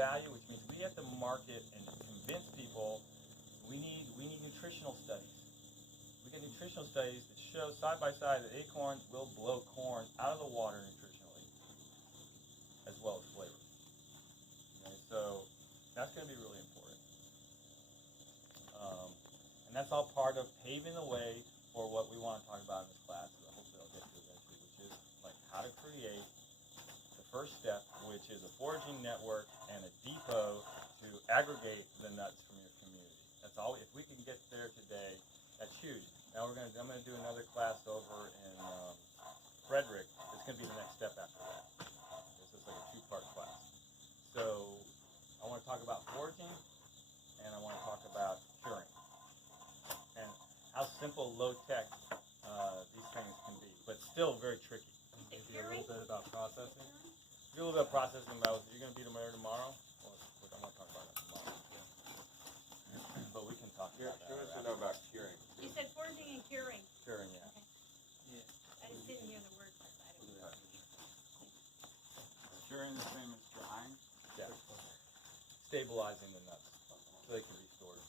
value, which means we have to market and convince people we need nutritional studies. We get nutritional studies that show side by side that acorn will blow corn out of the water nutritionally, as well as flavor. Okay, so that's going to be really important. And that's all part of paving the way for what we want to talk about in this class, that hopefully I'll get to eventually, which is like how to create the first step, which is a foraging network and a depot to aggregate the nuts from your community. That's all. If we can get there today, that's huge. Now I'm going to do another class over in Frederick. It's going to be the next step after that. This is like a two-part class. So I want to talk about foraging, and I want to talk about curing, and how simple, low-tech these things can be, but still very tricky. Maybe a little bit about processing. Do a little bit of processing about. You're going to be there tomorrow. Well, I'm going to talk about that tomorrow. But we can talk about that. She wants to know about curing. You said foraging and curing. Curing, yeah. Okay. I just didn't hear the word part. I don't know. Curing the same as drying? Yeah. Stabilizing the nuts so they can be stored.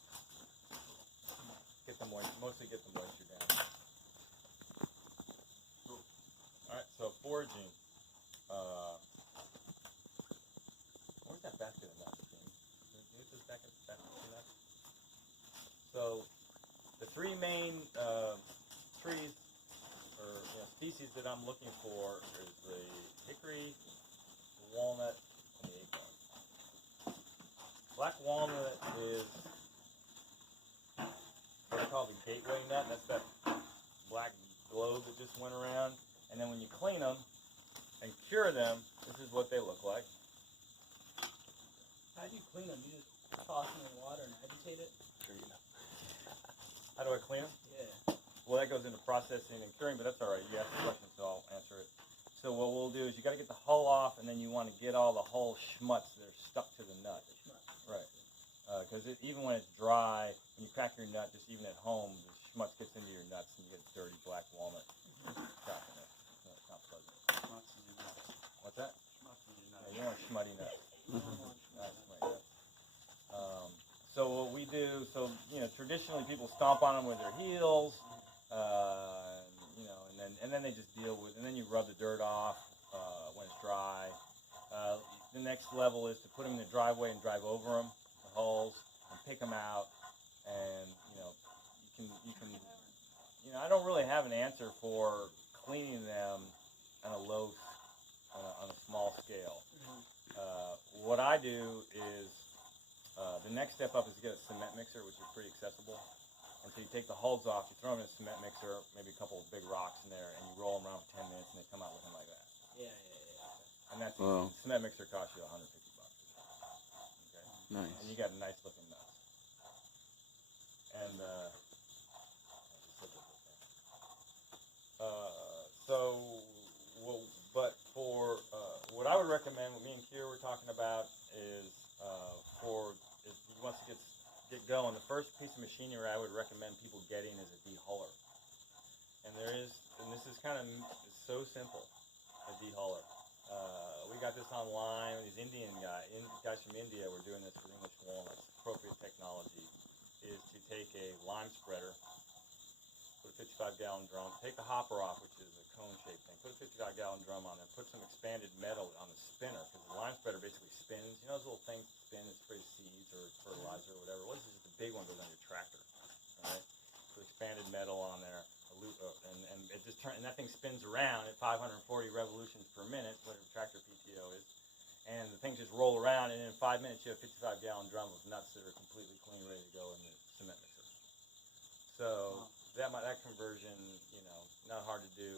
Get the moisture, mostly get the moisture down. Cool. All right, so foraging. Where's that basket of nuts, Jim? Can you get this basket of nuts? So the three main trees or species that I'm looking for is the hickory, the walnut, and the acorn. Black walnut is what I call the gateway nut. That's that black globe that just went around. And then when you clean them and cure them, this is what they look like. How do you clean them? You just toss them in water and agitate it? Sure you know. How do I clean them? Yeah. Well, that goes into processing and curing, but that's all right. You asked the question, so I'll answer it. So what we'll do is you got to get the hull off, and then you want to get all the hull schmutz that are stuck to the nut. Right. Because even when it's dry, when you crack your nut, just even at home, the schmutz gets into your nuts, and you get dirty black walnut crap in it. No, it's not pleasant. Schmutz in your nuts. What's that? Schmutz in your Yeah, nuts. you want schmutty nuts. That's my nuts. So what we do, traditionally people stomp on them with their heels, and then they just deal with, and then you rub the dirt off when it's dry. The next level is to put them in the driveway and drive over them, the hulls, and pick them out, and you can I don't really have an answer for cleaning them on a small scale. What I do is the next step up is to get a cement mixer, which is pretty accessible. And so you take the hulls off, you throw them in a cement mixer, maybe a couple of big rocks in there, and you roll them around for 10 minutes, and they come out looking like that. Yeah. And that's Wow. the cement mixer costs you $150. Okay. Nice. And you got a nice looking nuts. And but for what I would recommend, what me and Kier were talking about is if he wants to get going, the first piece of machinery I would recommend people getting is a dehuller. And this is it's so simple, a dehuller. We got this online. These Indian guys from India were doing this with English walnuts. Appropriate technology is to take a lime spreader, put a 55-gallon drum, take the hopper off, which is a cone-shaped thing, put a 55-gallon drum on there, put some expanded metal on the spinner, because the lime spreader basically spins. You know those little things that spin that spray seeds or fertilizer or whatever? Well, this is just the big one that goes on your tractor, all right? So expanded metal on there, and it just and that thing spins around at 540 revolutions per minute, whatever tractor PTO is, and the things just roll around, and in 5 minutes you have a 55-gallon drum of nuts that are completely clean, ready to go in the cement mixer. So that conversion, not hard to do.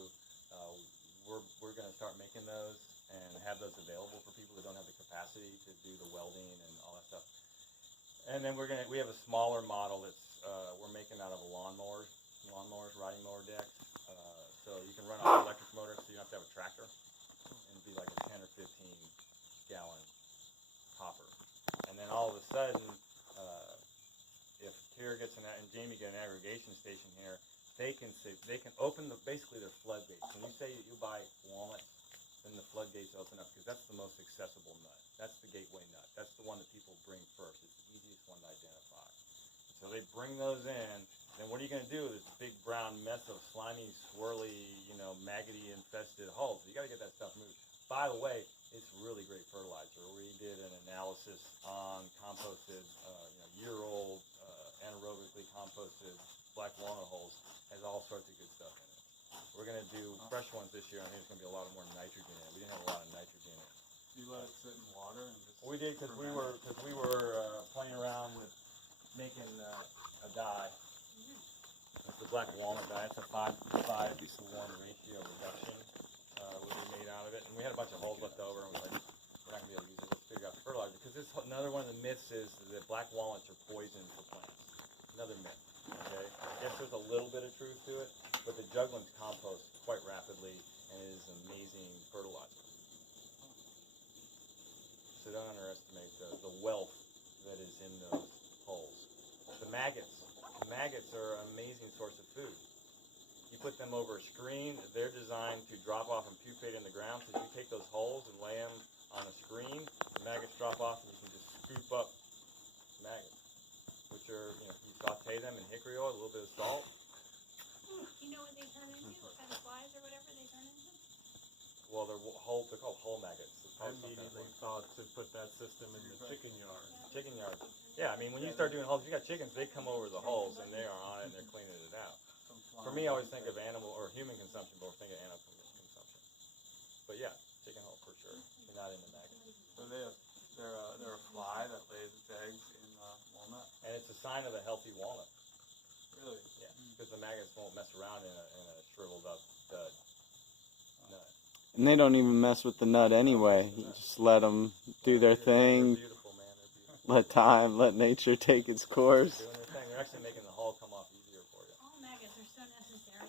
We're going to start making those and have those available for people who don't have the capacity to do the welding and all that stuff. And then we have a smaller model that's we're making out of lawnmowers, riding mower decks. So you can run off an electric motor, so you don't have to have a tractor. And it'd be like a 10 or 15 gallon hopper. And then all of a sudden, if Kira gets and Jamie get an aggregation station here, they can open basically their floodgates. When you say you buy walnuts, then the floodgates open up, because that's the most accessible nut. That's the gateway nut. That's the one did because we were playing around with making a dye. It's the black walnut dye. It's a 5:1 ratio reduction would be made out of it. And we had a bunch of holes left over, and we were like, we're not gonna be able to use it. Let's figure out fertilizer because this another one of the myths is that black walnuts are poison for plants. Another myth. Okay, I guess there's a little bit of truth to it, but the juglans compost quite rapidly and it is an amazing fertilizer. So don't underestimate the wealth that is in those holes. The maggots are an amazing source of food. You put them over a screen, they're designed to drop off and pupate in the ground. So you take those holes and lay them on a screen, the maggots drop off and you can just scoop up maggots, which are, you saute them in hickory oil, a little bit of salt. Do you know what they turn into? What kind of flies or whatever they turn into? Well, they're called hull maggots. I immediately thought to put that system in the chicken yard. Chicken yards. Yeah, I mean, when you start doing hulls, you got chickens, they come over the hulls and they are on it and they're cleaning it out. For me, I always think of animal or human consumption, but we're thinking animal consumption. But yeah, chicken hull for sure. They're not into maggots. So they're a fly that lays its eggs in walnut. And it's a sign of a healthy walnut. Really? Yeah, because the maggots won't mess around in a shriveled up dud nut. And they don't even mess with the nut anyway. You just let them do their thing, They're beautiful, man. They're beautiful. let nature take its course. Doing their thing. They're actually making the hull come off easier for you. All maggots are so necessary.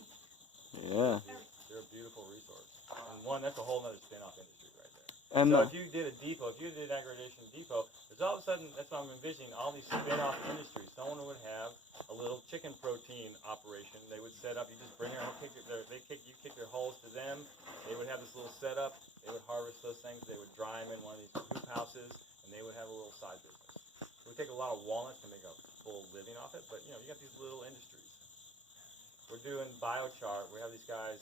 Yeah. They're a beautiful resource. And one, that's a whole other spin-off industry right there. And So if you did a depot, if you did an aggregation depot, there's all of a sudden, that's what I'm envisioning, all these spin-off industries. Someone would have a little chicken protein operation. They would set up, you just bring your own, you kick your holes to them. They would have this little setup. They would harvest those things. They would dry them in one of these hoop houses, and they would have a little side business. It would take a lot of walnuts to make a full living off it, but you got these little industries. We're doing biochar. We have these guys,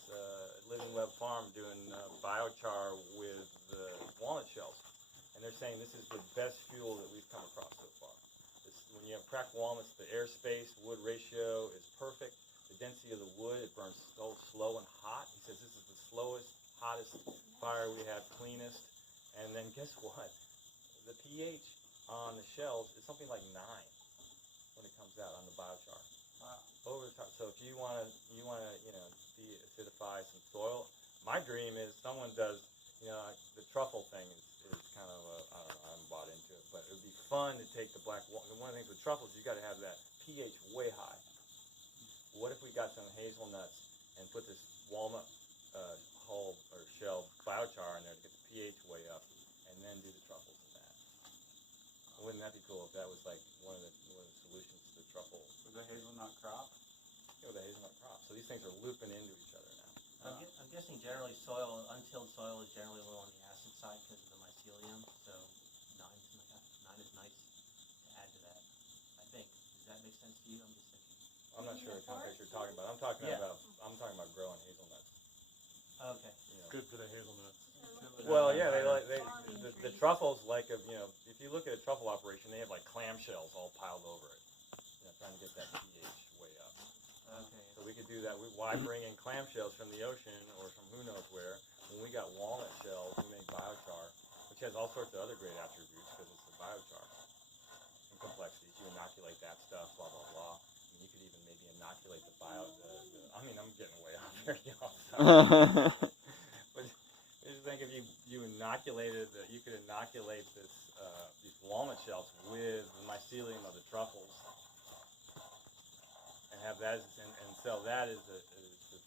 Living Web Farm, doing biochar with the walnut shells. And they're saying this is the best fuel that we've come across so far. When you have cracked walnuts, the airspace wood ratio is perfect. The density of the wood, it burns so slow and hot. He says this is the slowest, hottest fire we have, cleanest. And then guess what? The pH on the shells is something like 9 when it comes out on the biochar. Over the top. So if you want to, de-acidify some soil, my dream is someone does, the truffle thing is kind of I don't know, I haven't bought into it, but it would be fun to take the black walnut. One of the things with truffles, you got to have that pH way high. What if we got some hazelnuts and put this walnut hull or shell biochar in there to get the pH way up, and then do the truffles in that? Wouldn't that be cool if that was like one of the solutions to the truffle? With the hazelnut crop? The hazelnut crop. So these things are looping into each other now. I'm guessing generally untilled soil is generally a little on the acid side because of the mycelium, so 9 is nice to add to that, I think. Does that make sense to you? I'm just thinking. I'm not sure the context you're talking about. I'm talking about growing hazelnuts. Okay. Good for the hazelnuts. Well, yeah, the truffles if you look at a truffle operation, they have like clamshells all piled over it, trying to get that pH way up. Okay. So we could do that. Why bring in clamshells from the ocean or from who knows where when we got walnut shells? We make biochar, which has all sorts of other great attributes because it's the biochar and complexities. You inoculate that stuff, blah blah blah. And you could even maybe inoculate I'm getting way off here, y'all. Sorry. But just think if you inoculated you could inoculate these walnut shells with the mycelium of the truffles. Have that and sell that as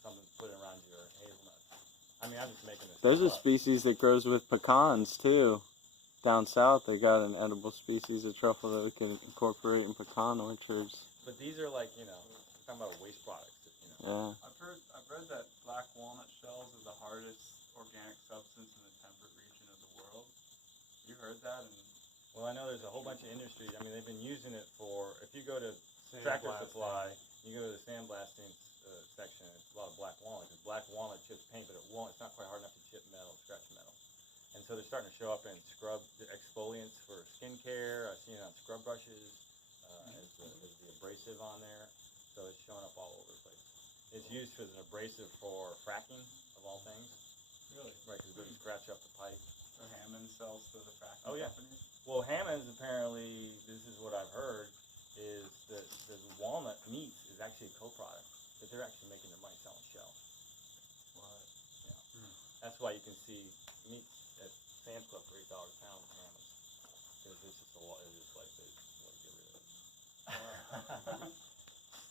something to put around your hazelnuts. I mean, I'm just making this. There's a up. species that grows with pecans too. Down south, they got an edible species of truffle that we can incorporate in pecan orchards. But these are like, we're talking about waste products. Yeah. I've read that black walnut shells is the hardest organic substance in the temperate region of the world. You heard that? Well, I know there's a whole bunch of industries. I mean, they've been using it for. If you go to Tractor Supply, you go to the sandblasting section. It's a lot of black walnut. Because black walnut chips paint, but it's not quite hard enough to chip metal, scratch metal. And so they're starting to show up in scrub exfoliants for skincare. I've seen it on scrub brushes. As the abrasive on there. So it's showing up all over the place. It's used as an abrasive for fracking, of all things. Really? Right, because it doesn't scratch up the pipe. So Hammond sells to the fracking Oh, yeah. companies? Well, Hammond's apparently, this is what I've heard, is that the walnut meat is actually a co-product. That they're actually making their money selling shell. What? That's why you can see meat at Sam's Club for $8 a pound at Hammond's. Because it's just a lot, it's just like they want to get rid of it. Wow.